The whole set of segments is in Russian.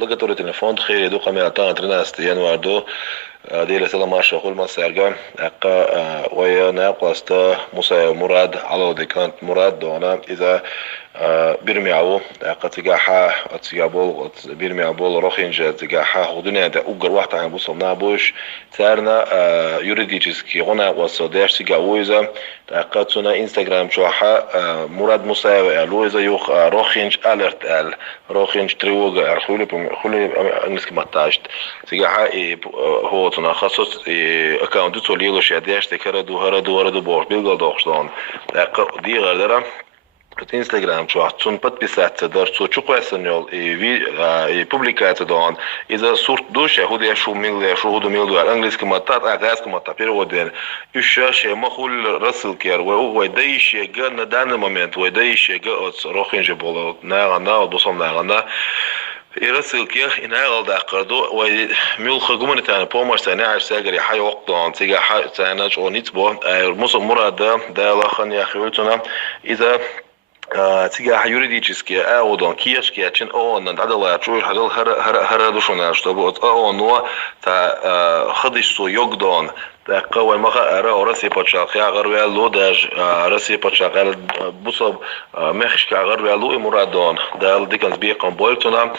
لقطة تليفون خير دو قمي عطانا 13 يناير دو دي لسلا ما شغل ما سيرجع أقا ويا ناقصتا موسى مراد على دي كانت مراد دونا إذا بيرمي عو أقا تجاحا أتجابول بيرمي عبول روخينجا تجاحا ودنيا ده أوجر واحد عن بوصل نابوش تارنا يوريديجسكي غنا وصداش تجاويزا أقا تنا إنستغرام شوحا مراد موسى لويزا يوخ روخينج ألرت ال روخينج تريوغ خولي انجلسكي ماتاشت تجاحا هو تناخصص اكاونت توليلو شاديش تكرا دو هرا دو هرا دو بورش بيلغل دوخشتون دي غردرا Instagram شو عطون подписаться در شو قوسنيول и публикация дон إذا صورت دوش هودي شو ميل شو هودو ميل دوار انجلسكي ماتات اغاسكي ماتات переводен еще شيء مخول رسل كير وهو دايش جا на данный момент ودايش جا от рохинже было на босом на и рассылки и на да قردو وميل خجومن تاني بومر تاني عايش ساجري حي وقتان تيجا حي تاني شو نيتبو مصر مراد ده لاخن يا خيوتنا إذا تيجا юридически аудон киешки чин он надала чуй хадал хара душона чтобы вот он но та ходиш су йогдон та قوي مخا ара орasi почак я гарве лодаж раси почак бусоб мехш ка гарве лу мурадон да диканс би комбольтона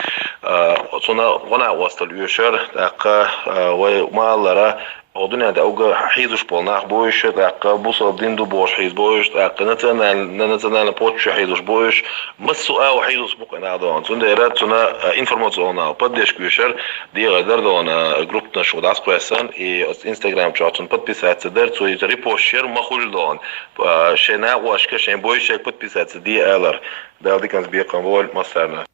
сона гона вастал юшер та ва малара ودنيا ده اوجا حيزوش بولناخ بويش تاق بوصل دين دو بوش حيز بويش تاق نتنا بوتش حيزوش بويش مسو او حيزوس بوقنا دون تون ديرات تنا انفورماسيون بديش كويشر دي غدر دون جروب نشو داس كويسن اي انستغرام чатун подписаться дер цой репошер махул дон шена вашка шен бويش подписаться دي الر ده دي كان بيقام بول مصرنا